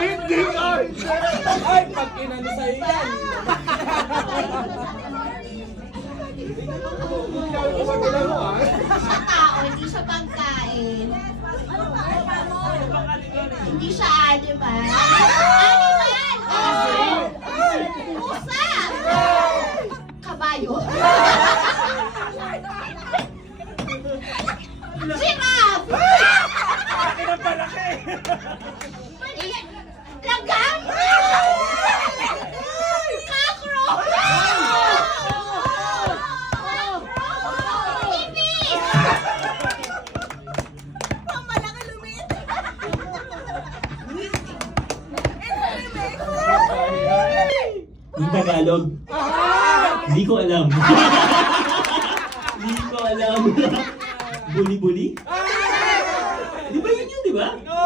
Hindi ka! Ay, pag kinano sa'yo yan. Siya tao, hindi siya pagkain. Hindi siya animal. Animal! Pusa! Kabayo. Giraffe! Akin ang palaki. Langgam! Cockroach! Ibis! Pamalaki lumit! Yung Tagalog. Hindi ko alam. Hindi ko alam. Buli-buli? Di ba yun, di ba? No!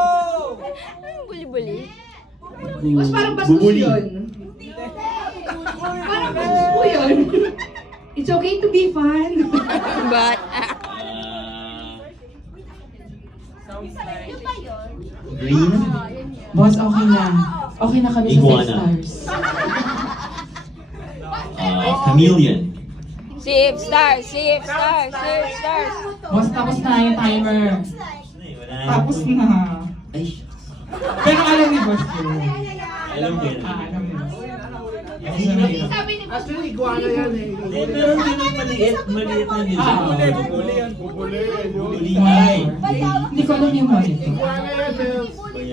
Buli-buli. Mas parang bastos Bubuli. yun. Parang bastos po yun. It's okay to be fun. But, Sounds like... Yun ba yun? Green? Boss, okay na. Okay na kami sa 6 Iguana. stars. Chameleon. shift stars, shift stars, shift stars. Boss, tapos na yung timer. Tapos na. Ay, Pero alam ni boss yun. alam ko yun. Alam ni boss. Actually, iguana yan eh. Meron din yung maliit na nila. Bubuli yan. Bubuli yan yun. Buli. Ay! Hindi ko alam yung monitor. Iguana yan, Nels. Buli,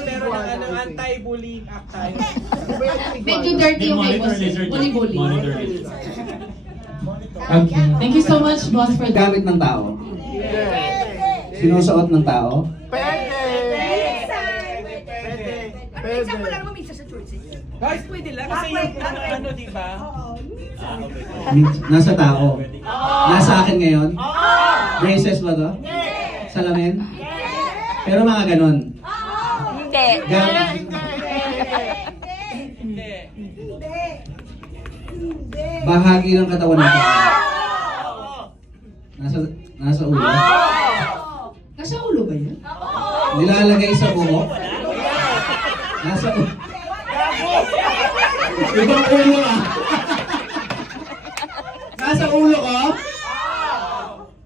meron ng anti-bullying act tayo. Iba yan yung Medyo iguana. dirty yung may Monitor boss. lizard. Buli-buli. Monitor lizard. Okay. Thank you so much, boss, for that. Gamit ng tao. Sinusuot ng tao. Pwede! Pwede! Guys, pwede lang. Kasi yung ano, di ba? Nasa tao. Nasa akin ngayon. Braces ba to? Salamin? Pero mga ganon. Hindi. Gamit. Hindi. Bahagi ng katawan ng tao. Nasa ulo. Nasa ulo ba yun? Nilalagay sa buhok. Nasa ulo. Ibang ulo ah. Nasa ulo ko.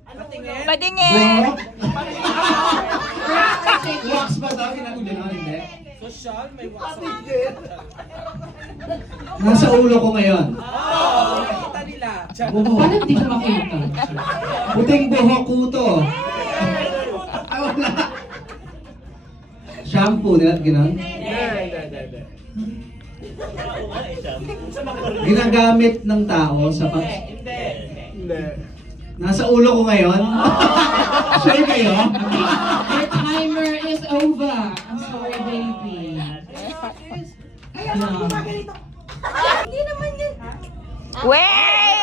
Patingin. Patingin. Buhok. Wax ba ito? Kinagulong hindi. Social, may wax. Nasa ulo ko ngayon. Nakita nila. Diyan. Buhok. Parang hindi ko makita. Puting buhok ko to. Ay, wala. Shampoo nila, gano'n? Ginagamit ng tao sa pag... Hindi. Nasa ulo ko ngayon. Sure kayo? Your timer is over. I'm sorry, baby. Hindi naman yun. Wey!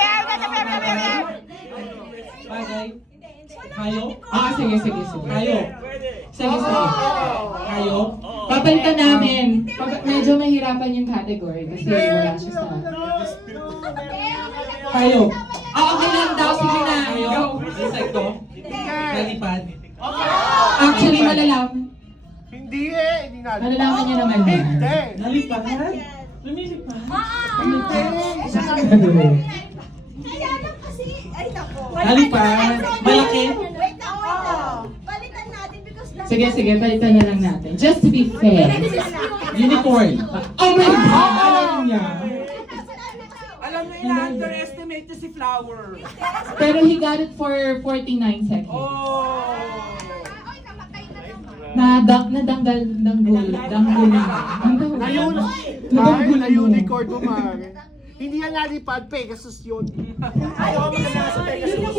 Bagay. Kayo? Sige. Sige. Sige. Kayo? Papalitan namin. Medyo mahirapan yung category kasi wala siya sa... Kayo? Okay lang daw. Sige na. Go. Insecto. Nalipad. Actually, malalaman. Hindi eh. Hindi na. Malalaman niya naman yan. Hindi. Nalipad? Lumilipad? Kaya lang kasi, ay nako. Nalipad? Malaki? Wait lang. Balitan natin because Sige, palitan na lang natin. Just to be fair. Unicorn. Oh my God! Alam niya. Alam mo, ina-underestimate niya si Flower. Pero he got it for 49 seconds. Oh! Nadanggal ng gulo. Ayun. Ay, na unicorn mo, Mare. Hindi yan nalipad, Pegasus yun.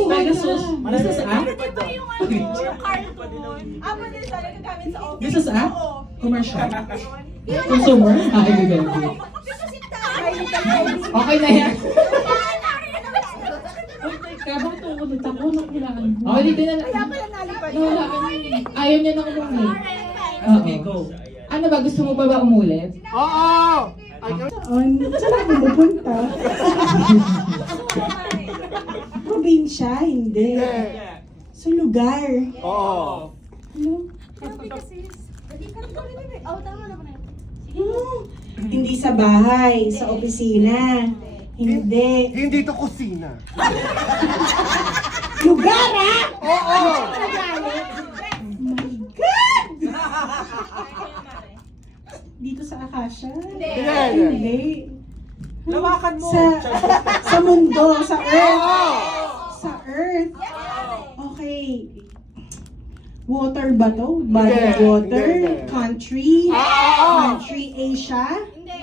Pegasus. Pegasus app? yung ano, yung cartoon. Pwede sa gagamit sa office. This is app? Commercial? Consumer? Ibigay. Okay na yan. Kabang ito, ulit ako, nakulaan mo. Oh, dito na lang. Kaya pala nalipad. Nawala ka na. Ayaw niya na umulit. Okay, go. Ano ba, gusto mo pa ba umulit? Oo! Ay, Saan ako pupunta? Probinsya, hindi. hindi. Sa lugar. Oo. Ano? Oh, tama na ba na? Hindi sa bahay, sa opisina. Hindi. Hindi to kusina. Lugar, ha? Oo! My God! Dito sa Akasha? Hindi. Lawakan mo. Sa mundo, sa Earth. Oo! Sa Earth. Okay. Water ba to? Body of Hindi, water? hindi. Country? Oo. Country Asia? Hindi.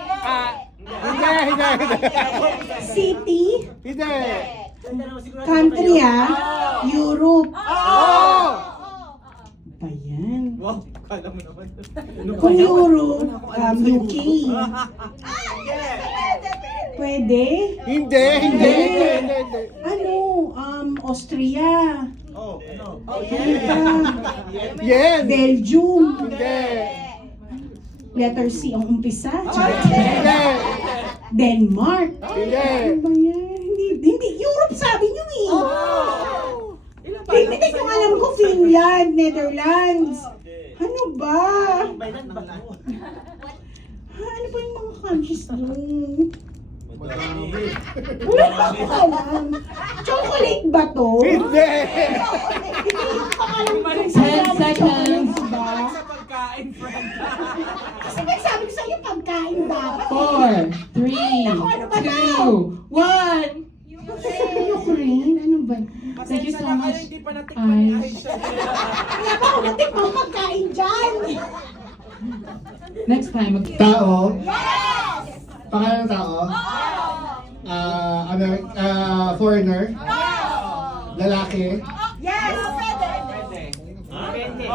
City? Hindi. Country, ha? Europe? Oo! Ba yan? Wow, kala mo naman. Kung Europe, UK. Pwede? Hindi. Ano? Austria? Oh, ano? Ano pa? Yen. Belgium? Hindi. Letter C ang umpisa? Charot. Hindi. Denmark? Hindi. Ano ba yan? Hindi. Europe sabi niyo eh. Hindi ko alam ko Finland, Netherlands. Ano ba? Ano ba yung mga countries doon? Wala pa ako alam. Chocolate ba to? Hindi. Hindi ko pa alam kung 10 chocolate seconds. ba? Sa pagkain, friend. Kasi may sabi ko sa'yo pagkain dapat. 4, 3, 2, 1. Ukraine? Ano ba? Thank you so Pasensya na kayo, much. hindi pa natikman ni Ay. Aisha. Wala pa ako natikmang pagkain dyan. Next time, Tao? Pangalan ng tao? Foreigner? Lalaki? Yes!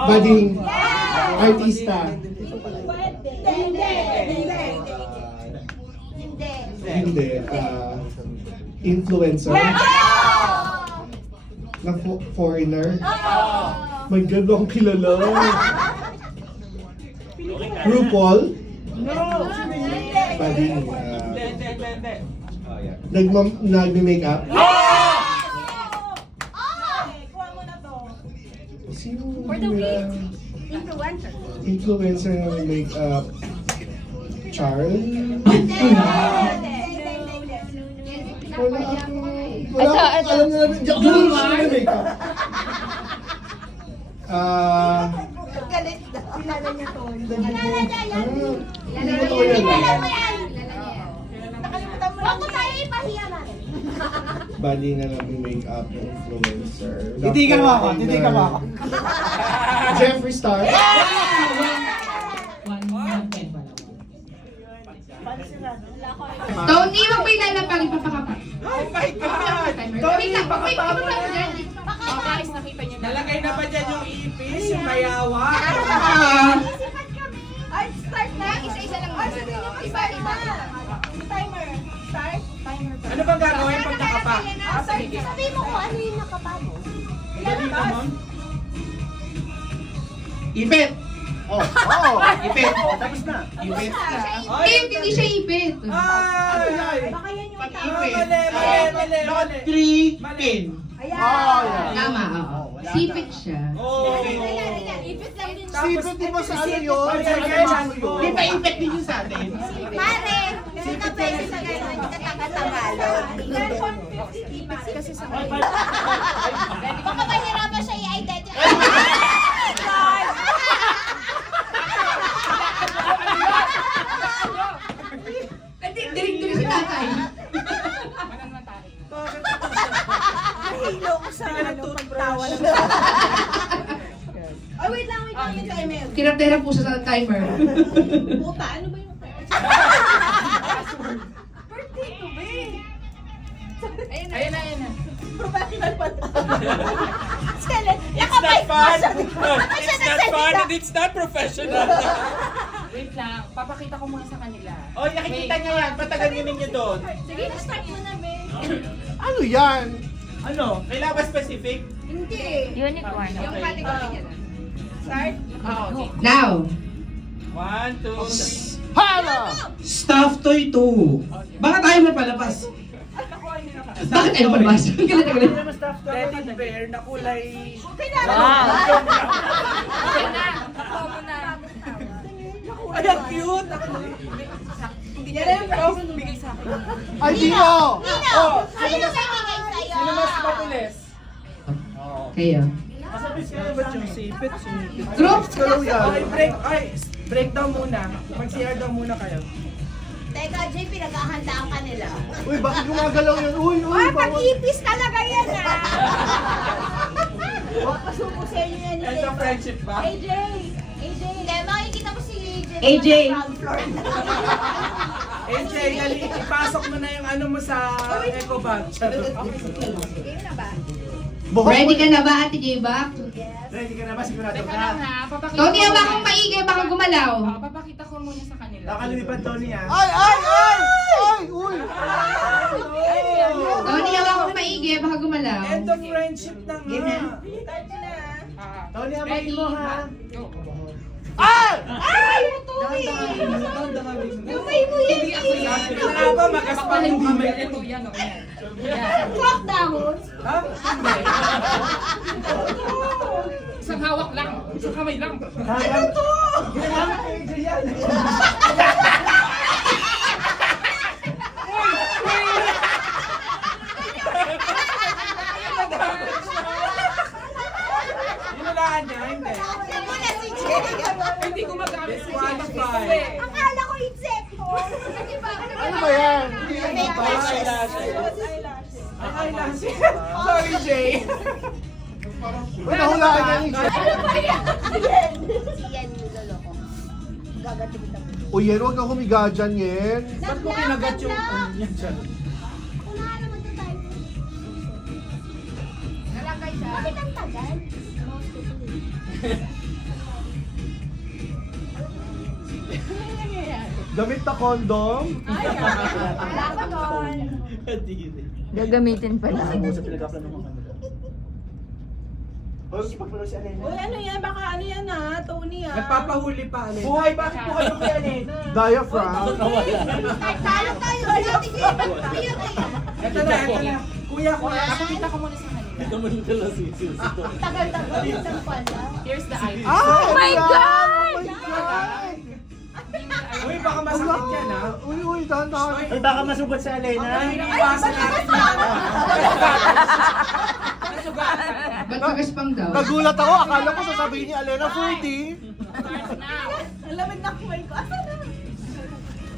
Bading? Artista? Hindi! Hindi. Influencer? Na foreigner? My God, akong kilala. RuPaul? Bading? Nagme-makeup? Kuha mo na to. Sino? Influencer. Influencer na makeup? Charles? Wala ako. Wala Ito, akong ito. alam na namin. Diyan ko lang siya makeup. Galit daw. Kilala niya to. Hindi ko to yan. Nakalimutan mo. Huwag mo tayo ipahiya natin. Bali na nagme-makeup na influencer. Titigan mo ako, titigan mo ako. Jeffree Star? 1 pen pala. Tony, wag may lalapag, ipapakapat. Oh my God! Wait lang, wait, guys, nakita niyo na. Nalagay na ba dyan yung ipis, yung mayawa? Ay, start na. Isa-isa lang Ay, naman. sabihin niyo Iba, start iba. na. Timer. Start? Timer. Ano bang gagawin pag nakapa? Sabihin mo kung ano yung nakapa mo. Dali naman. Ipit! Oh. Ipit! Tapos na. Ipit. Hindi siya ipit. Ay! Baka yan yung tama. Mali. 3 pin. Ayan. Tama, oo. Sipit siya. Oh. Ipit lang din. Sipit, di ba sa ano yun? Di ba ipit din yun sa atin? Pare, hindi ka pwede sa gano'n. Hindi ka taga-Tagalog. Kasi sa baka mahirapan siya i-identify. Dirig-dirig si tatay. Nahilo ko sa pagtawa lang. Ay, wait lang yung timer. Hirap-hirap po siya sa timer. Puta, ano ba yung timer? Birthday to be. Ayun na. Professional pa to. Sele, nakapay ko siya. It's not professional. Wait lang, papakita ko muna sa kanila. Oh, nakikita niya yan. Patagal niyo ninyo doon. Sige, start mo na, be. Ano yan? Ano? Kailangan ba specific? Hindi. Unicorn. Yung category niya. Start? Okay. Now. 1, 2, Hala! Stuffed toy 2. Baka tayo mapalabas. Bakit ayaw pa naman? Galit. teddy bear na kulay... Pinara. Wow. Okay na. Ay, Dino! Nino! Sino ba bigay sa'yo? Sino mas mabilis? Kayo. Ba't yung sipit? Group? Okay, break daw muna. Mag-CR daw muna kayo. Teka, Jay, pinaghahandaan ka nila. Uy, bakit gumagalaw yan? Uy, Ay, bawal. pag-ipis talaga yan, ah! Pasuko sa inyo yan, End of friendship ba? AJ! Hindi, makikita mo si AJ. AJ. sa ground floor. AJ, ipasok mo na yung ano mo sa eco bag. Game na ba? Buhok Ready mo- ka na ba, Ate J-Bak? Ready ka na ba? Sigurado Teka ka? lang ha, papakita Tony, ko hawa muna. kang maigi, baka gumalaw. Papakita ko muna sa kanila. Nakalilipad, Tony, ah. Ay, ay, ay! Ay, uy! Tony, hawa kang maigi, baka gumalaw. End of friendship na nga. Tony, amayin mo, ha? Go. Ay! Ay! Gamay mo yan, Sabi ko na ba, magaspang mo kami. Ito, yan o, yan. Yan. Clock down. Ha? Isang hawak lang. Isang kamay lang. Ano to? Ginamit ko yung yan. Hinulaan niya, hindi. Ano na si Jay? Hindi ko magamit sa Disqualify. Akala ko insecto. Di ba? Ano ba yan? May questions. Ang eyelashes. Sorry, Jay. Uy, nahulaan niya ni Jay. Ano ba yan? Si Yen niloloko. Gagati kita mo. Uy, yan, huwag kang humiga dyan, Yen. Ba't mo kinagat yung ano niya dyan? Unahan naman ito tayo. Nalagay siya. Bakit ang tagal? Gamit na condom. Wala ko doon. Gagamitin pala. Uy, ano yan? Baka ano yan ha? Tony ha? Nagpapahuli pa, Alin. Buhay, bakit po kayo kaya, Alin? Diaphragm. Talo tayo. Wala tigil. Kaya kayo. Ito na, ito na. Kuya, kuya. Papakita ko muna sa kanila. Tagal-tagal lang pala. Here's the item. Oh my God! Oh my God! Uy, baka masakit yan, ha? Uy, uy, dahan-dahan. Ay, baka masugat si Alena. Iniiwasan natin yan. Ba't magaspang daw? Nagulat ako, akala ko sasabihin ni Alena 40. Ang lamig na kumain ko. Asa na?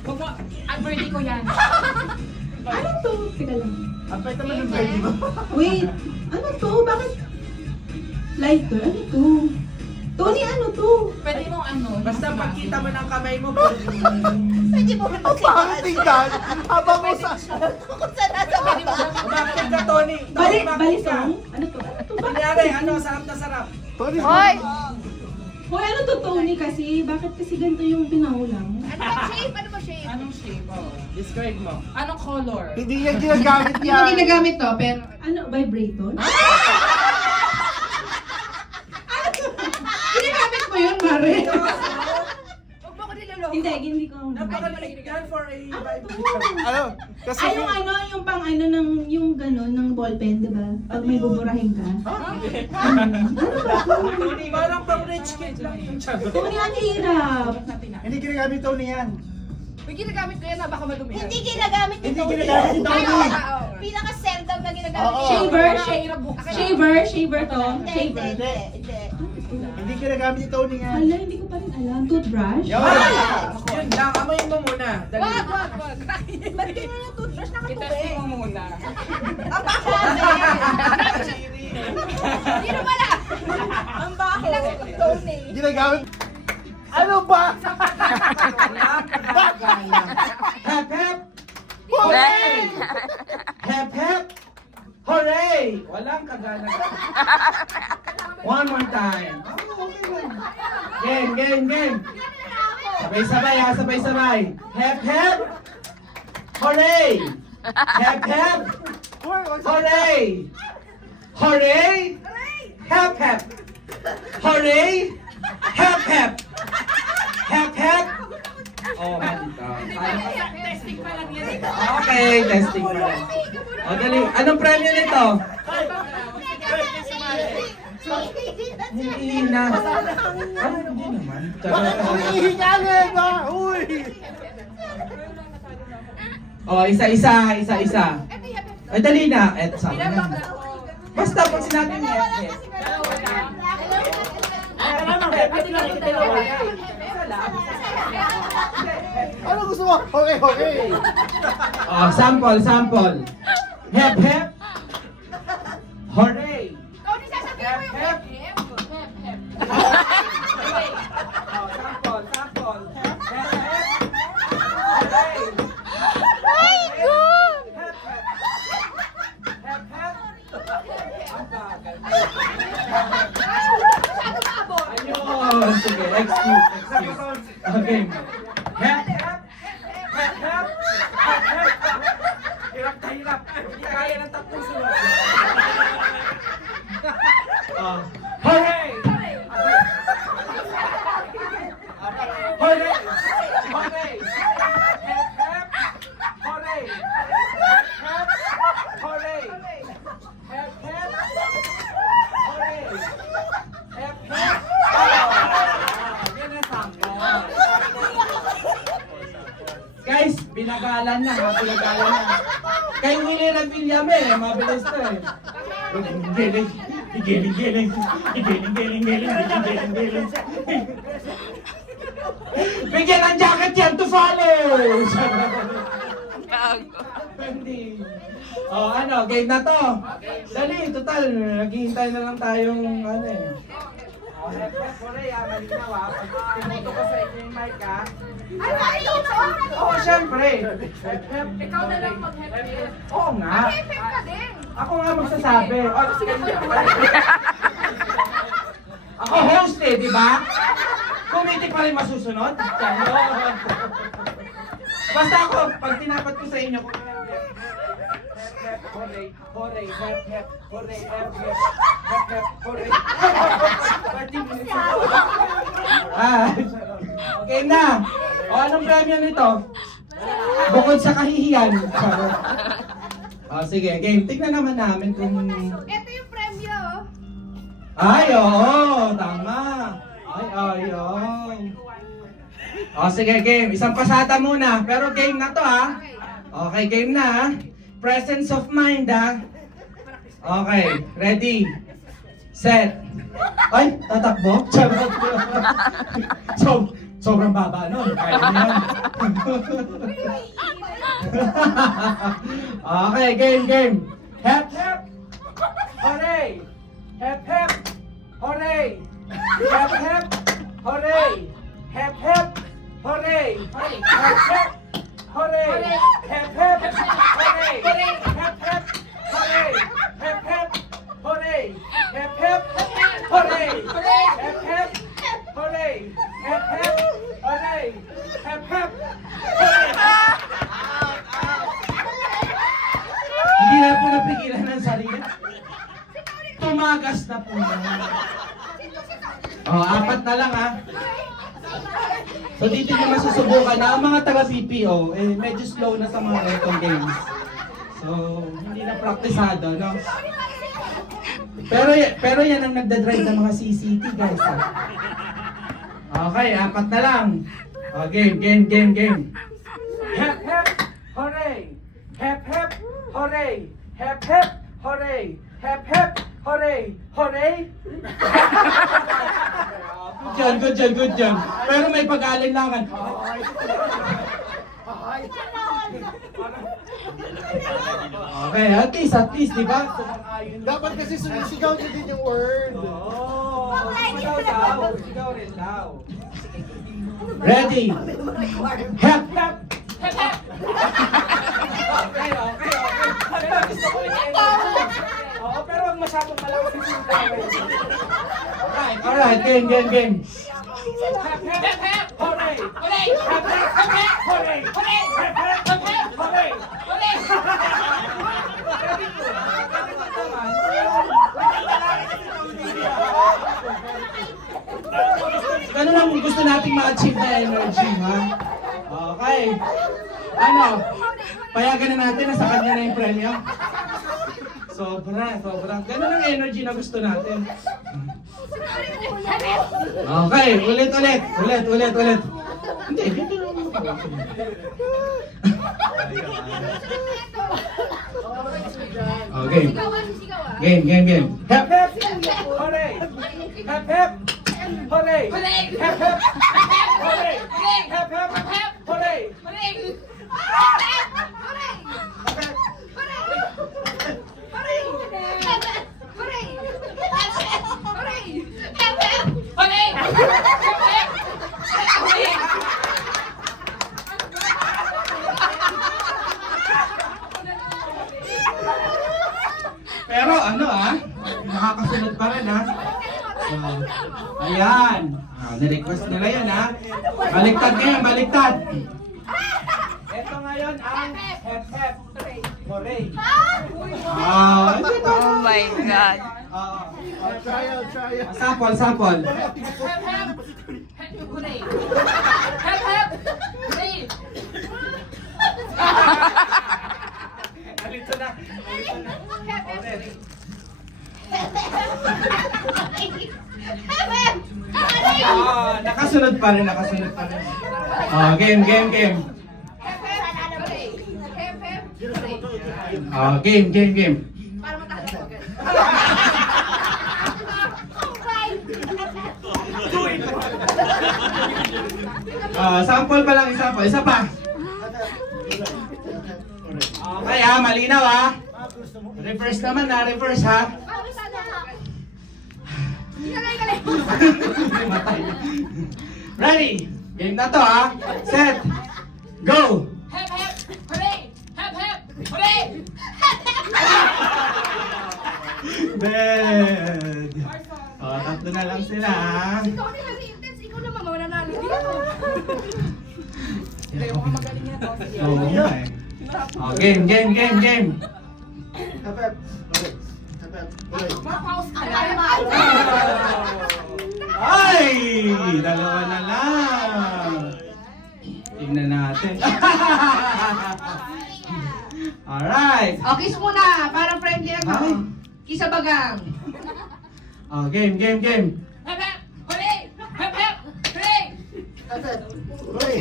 Huwag mo, ang birthday ko yan. Ano to? Teka lang. Ang pwede naman yung baby mo. Wait, ano to? Bakit? Lighter? Ano to? Tony, ano to? Pwede mong ano. Basta pagkita mo ng kamay mo, Pwede mo ba Ang pangit tingnan. Habang mo sa... Kung saan nasa baba. umakit ka, Tony. Balik, Umakit ka. balisong? Ano to? Ano to? Kunyari, ano, sarap na sarap. Tony, Hoy! Hoy, ano to Tony kasi? Bakit kasi ganito yung pinaulam? Ano ba shape? Ano ba shape? Anong shape? Oh. Describe mo. Anong color? hindi niya ginagamit Hindi mo yan. ginagamit to, pero... Ano, vibrator? Ginagamit mo yun, Mare. Huwag mo ko niloloko. Hindi ko. Napakaliit yan for a Ano? Kasi... Ay, yung ano, yung pang ano, ng, yung gano'n, ng ballpen, di ba? Pag may buburahin ka. Parang pang rich kid lang yung tiyan. Tony, ang hirap. Hindi ginagamit Tony yan. Uy, ginagamit ko yan na baka madumi. Hindi ginagamit ni Hindi Tony. ginagamit ni Tony. Pinaka-seldom na ginagamit Oo. ni Shaver? Bukas. Shaver to? Hindi, Shaver. hindi, hindi. Hindi ginagamit ni Tony yan. Hala, hindi ko pa rin alam. Toothbrush? Yo! Yun lang, amayin mo muna. Dali. Wag. Ba't ganyan yung toothbrush nakatuwi? Itesting mo muna. Ang baho! Hindi na pala! Ang baho! Tony. Ginagamit... Ano ba? Hep, hep! Hooray! Hep, hep! Hooray! Walang kagana. One more time. Game. Sabay-sabay ha, sabay-sabay. Hep, hep! Hooray! Hep, hep! Hooray! Hooray! Hep, hep! Hooray! Hep, hep! Hep, hep! Oh, Testing pa lang yan. okay, testing pa lang. O, dali. Anong premyo nito? Hindi na. Ano, hindi naman. Bakit umiihi ka, Alena? Uy! Oh, isa-isa. Ay, dali na. Eto, sabi na. Basta pag sinabi niya, Ano gusto mo? Okay. Oh, sample. Hep, hep. Hooray! Hep, hep. Oh, sample. Hep, hep. Hooray! My God! Hep, hep. Hep, hep. Ang bagal. Ayun! Sige, excuse. Okay. Hep, hep. Hep, hep. Hep, hep. Hirap na hirap. Hindi kaya ng tatlong sunod. Hooray! Hooray! Hooray! Hep, hep. Hooray! Hep, hep. Hooray! Hep, hep. Hooray! Hep, hep. Yan ang sample. Guys, binagalan na, binagalan na. Kay Willie ng Villame, mabilis to eh. Giling. Bigyan ng jacket yan to follow! Hindi. Oh, ano, game na to. Dali, total, naghihintay na lang tayong ano eh. Oh, hep, hooray, malinaw ah. Pag tinuto ko sa inyo yung mic ah. Oo, syempre. Ikaw na lang mag-hep. Oo nga. Ako nga magsasabi. Ako host eh, di ba? Committee pa rin masusunod. Ganon. Basta ako, pag tinapat ko sa inyo, hooray, hep, hooray, hep, hooray. 30 minutes ago. Okay na. O, anong premyo nito? Bukod sa kahihiyan. O, sige, game. Tignan naman namin kung... Ito yung premyo. Ay, oo, tama. Ay, O, sige, game. Isang pasada muna. Pero game na to, ha? Okay, game na, ha? Presence of mind, ha? Okay, ready? Set. Ay, tatakbo? Charot. Sobrang baba nun. Kaya mo yan. Okay, game. Hep, hep. Hooray. Hep, hep. Hooray. Hep, hep. Hooray. Hep, hep. Hooray. Hep, hep. Hooray. Hep, hep. Hooray. Hep, hep. Hooray. Hep, hep. Hooray. Hep, hep. Hooray. Hep, hep. Hooray. Hep, hep. Hooray. Hep, hep. Hindi na po napigilan ng sarili. Tumagas na po. Oh, 4 na lang ha. So dito nyo masusubukan na ang mga taga-PPO, medyo slow na sa mga retong games. So, hindi na praktisado, no? Pero yan ang nagdadrive ng mga CCT, guys. Ha? Okay, 4 na lang. Oh, game. Hep, hep, hooray! Hep, hep, hooray! Hep, hep, hooray! Hep, hep, hooray! Hooray! Good dyan. Pero may pag-alinlangan. Okay, at least, di ba? Dapat kasi sumisigaw niyo din yung word. Sigaw rin daw. Ready? Hep, hep! Okay. Pero gusto ko yung oo, pero huwag masyadong malakas yung sinabi. Alright, game. Hep, hep, hooray! Hep, hep, hooray! Hep, hep, hooray! Ganun lang gusto nating ma-achieve na energy, ha? Okay. Ano? Payagan na natin na sa kanya na yung premyo. Sobra. Ganun ang energy na gusto natin. Okay, ulit. Hindi, dito lang. Okay. Game. Hep, hep. Hooray. Hep, hep. Hooray. Hep, hep. Hooray. Hep, hep. Hooray. Pero ano nakakasunod pa rin Ayan. Nirequest nila yan Baliktad ngayon, baliktad. Ito ngayon ang hep hep. Hooray. Oh my God. Try it. Sample. Alito na. Nakasunod pa rin. Game. Game. Sample pa lang, isa pa. Okay malinaw Reverse naman reverse Matay. Ready? Game na to Set. Go! Bed. Tatlo na lang sila Ikaw naman mananalo dito. Game. Hep, hep. Ay! Dalawa na lang. Tingnan natin. Alright. Kiss muna, para friendly Ay. Kiss sa bagang. Game. Hooray.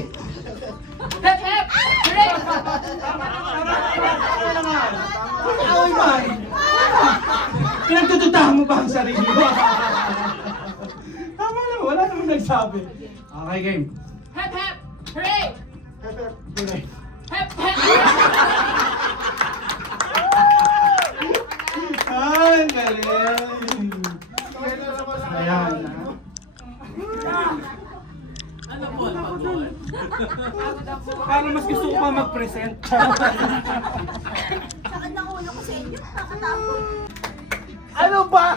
Away man! Pinagtututahan mo ba ang sarili mo? Tama naman, wala naman nagsabi. Okay, game. Hep, hep. Hooray. Ay, galing! Ayan. Parang mas gusto ko pa mag-present. Sakit ng ulo ko sa inyo. Nakatapos. Ano ba?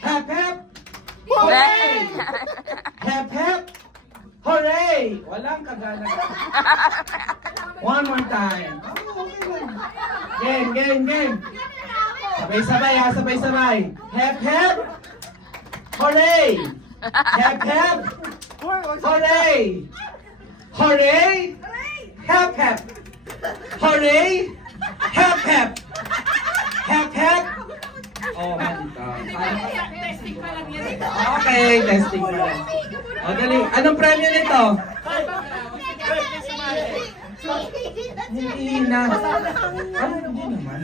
Hep, hep! Hooray! Hep, hep! Hooray! Walang kagana. One more time. Game. Sabay-sabay. Hep, hep! Hooray! Hep, hep! Hooray! Hooray! Hep, hep! Hooray! Hep, hep! Hep, hep! Oh, Testing pa lang yan. okay, testing pa lang. O, dali. Anong premyo nito? Hindi na. Hindi naman.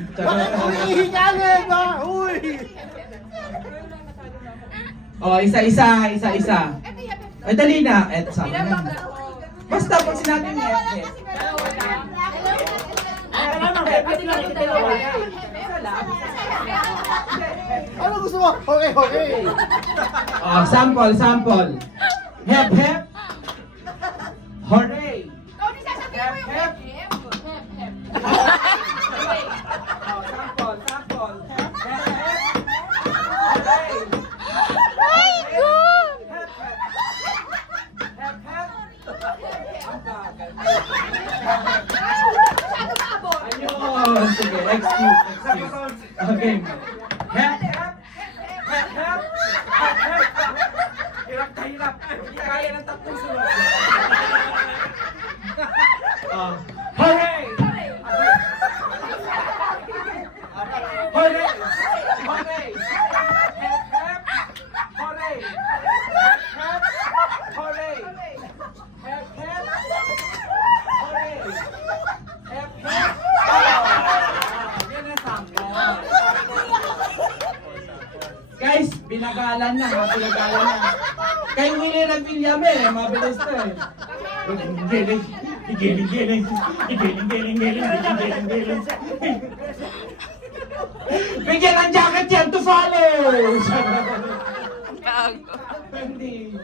Hihingalin ba? Uy! Oh, isa-isa. Ay, dali na. Eto, sabi na. Basta, pag sinabi mo, Ano gusto mo? Okay. Oh, sample. Hep, hep. Hooray! Tony, sasabihin mo yung hep. Sample. My God! Masyado maabot. Ayun! Sige, excuse. Okay. Hep. Hirap na hirap. Hindi kaya ng tatlong sunod. Hooray! Hooray! Hooray! Hep, hep! Hooray! Hep, hep! Hooray! Hep, hep! Guys, binagalan na ha, binagalan na. Kay Willie Revillame, mabilis to eh. Giling, giling, giling, giling, giling, giling, giling, giling. Bigyan ng jacket yan to follow! Hindi.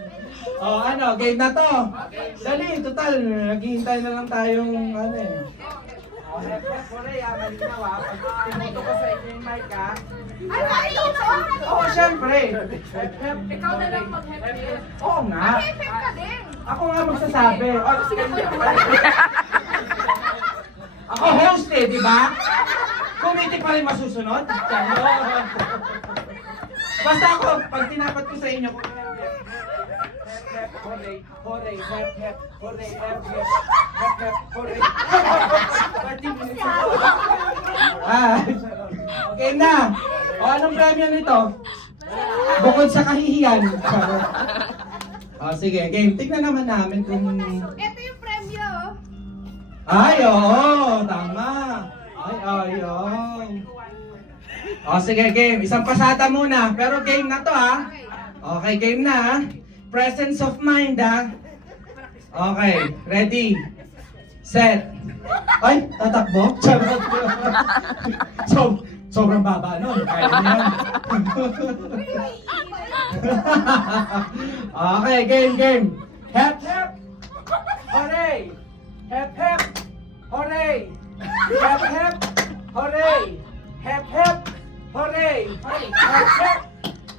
Oh, ano, game na to. Dali, total, naghihintay na lang tayong ano eh. Oh, Korea, malinaw ah. Pag tinoto ko sa inyo yung mic ah. Ay, makikita! Oo, syempre. Ikaw na lang mag-hep-hep. Oo nga. Hep-hep ka din. Ako nga magsasabi. Oh, sige po. Ako host eh, di ba? Committee pa rin masusunod. Basta ako, pag tinapat ko sa inyo, hooray, hooray, hep, hep, hooray, hep, hep, hep, hep, hooray. 30 minutes ago. Okay na. O, anong premyo nito? Bukod sa kahihiyan. O, sige, game. Tignan naman namin kung... Ito yung premyo. Ay, oo, tama. Ay, ayun. O, sige, game. Isang pasada muna. Pero game na to, ha? Okay, game na, ha? Presence of mind, ha? Okay, ready? Set. Ay, tatakbo? Charot. Sobrang baba nun. Kaya mo yan. Okay, game. Hep, hep. Hooray! Hep, hep. Hooray! Hep, hep. Hooray! Hep, hep. Hooray! Hep, hep.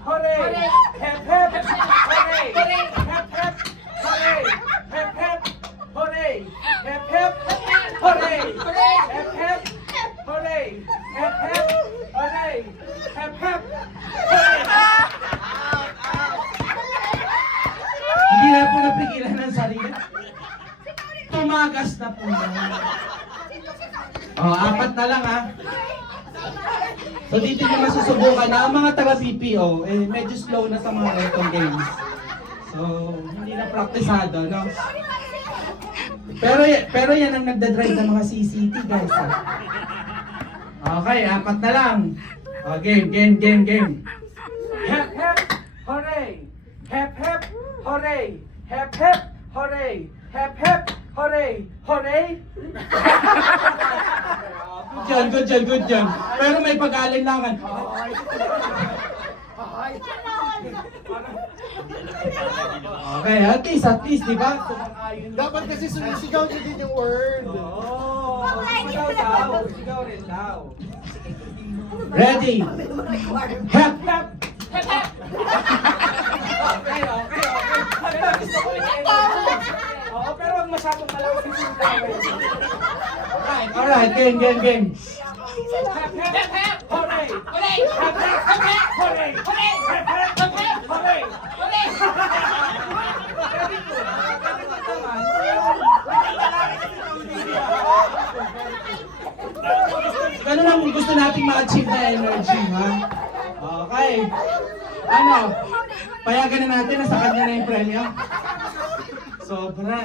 Hooray! Hep, hep. Hooray! Hep, hep. Hooray! Hep, hep. Hooray! Hep, hep. Hooray! Hep, hep. Hooray! Hep, hep. Hooray! Hep, hep. Hindi na po napigilan ng sarili. Tumagas na po. Oh, 4 na lang ha. So dito nyo masusubukan na ang mga taga-PPO, medyo slow na sa mga retong games. So, hindi na praktisado, no? Pero yan ang nagdadrive ng mga CCT, guys. Ha? Okay, 4 na lang. Oh, game. Hep, hep, hooray! Hep, hep, hooray! Hep, hep, hooray! Hep, hep, hooray! Hooray! Good dyan. Pero may pag-aalinlangan. Okay, at least, di ba? Dapat kasi sumisigaw nyo din yung word. Sigaw rin daw. Ready? Hep, hep! Hep, hep. Okay. Pero gusto ko yung oo, pero huwag masyadong malakas yung sigaw. Alright, game. Hep, hep, hep, hooray! Hooray! Hep, hep, hooray! Hooray! Hep, hep, hooray! Hooray! Ganun lang gusto nating ma-achieve na energy, ha? Okay. Ano? Payagan na natin na sa kanya na yung premyo. Sobra.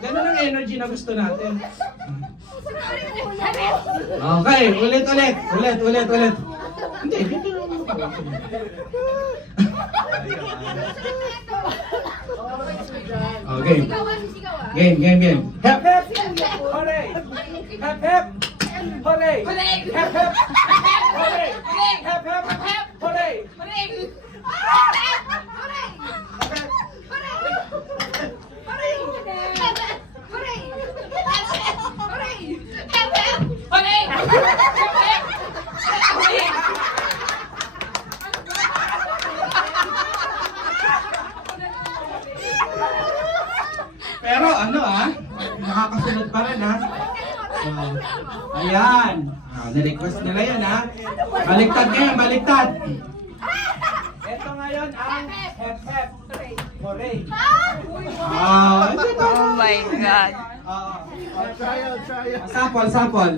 Ganun ang energy na gusto natin. Okay, ulit. Hindi. Okay. Game. Hep, hep, hooray! Hep, hep, hooray! Hep, hep, hooray! Hep, hep, hooray! Pero ano nakakasunod pa rin So, ayan. Na-request nila yan Baliktad ngayon, baliktad. Ito ngayon ang hep hep. Hooray. Oh my God. Try it. Sample.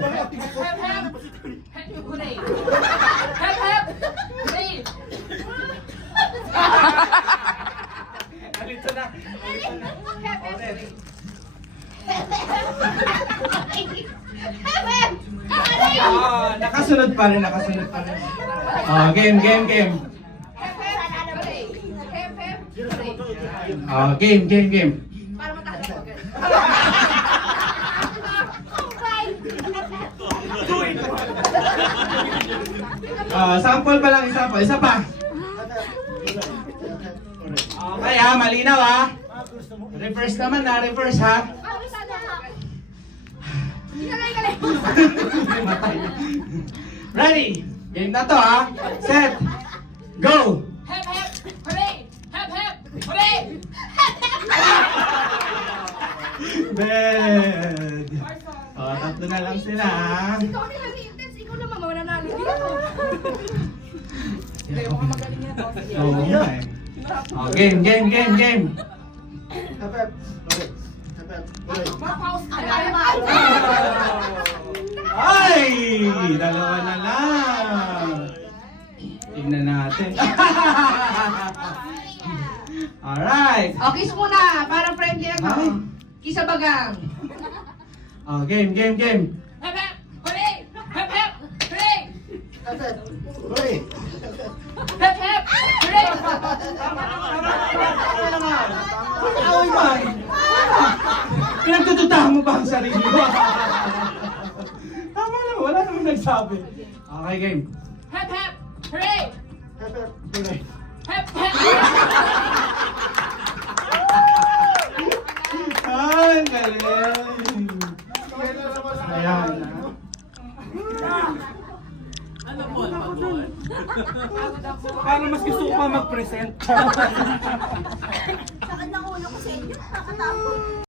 Alito na. Nakasunod pa rin. Game. Oh, game. Para matalo ko. Sample pa lang, isa pa. Okay ha, malinaw ha. Reverse naman ha, reverse ha. Ready? Game na to ha. Set. Go! Hep, hep, hooray! Hep, hep, hooray! Bed. Tatlo na lang sila ha. Ikaw nila si Intense, ikaw naman mananalo dito. Oo nga eh. Oh, game. Ay! Dalawa na lang. Tingnan natin. Alright. O, kiss muna, para friendly Ay. ako. Kiss sa bagang. Oh, game. Hep, hep, hooray! Hep, hep, hooray! Hep, hep, hooray! Away man! Pinagtututahan mo ba ang sarili mo? Tama lang, wala namang nagsabi. Okay, game. Hep, hep, hooray! Hep, hep! Ay, galing! Ayan. Parang mas gusto ko pa mag-present. Sakit ng ulo ko sa inyo. Nakatapos.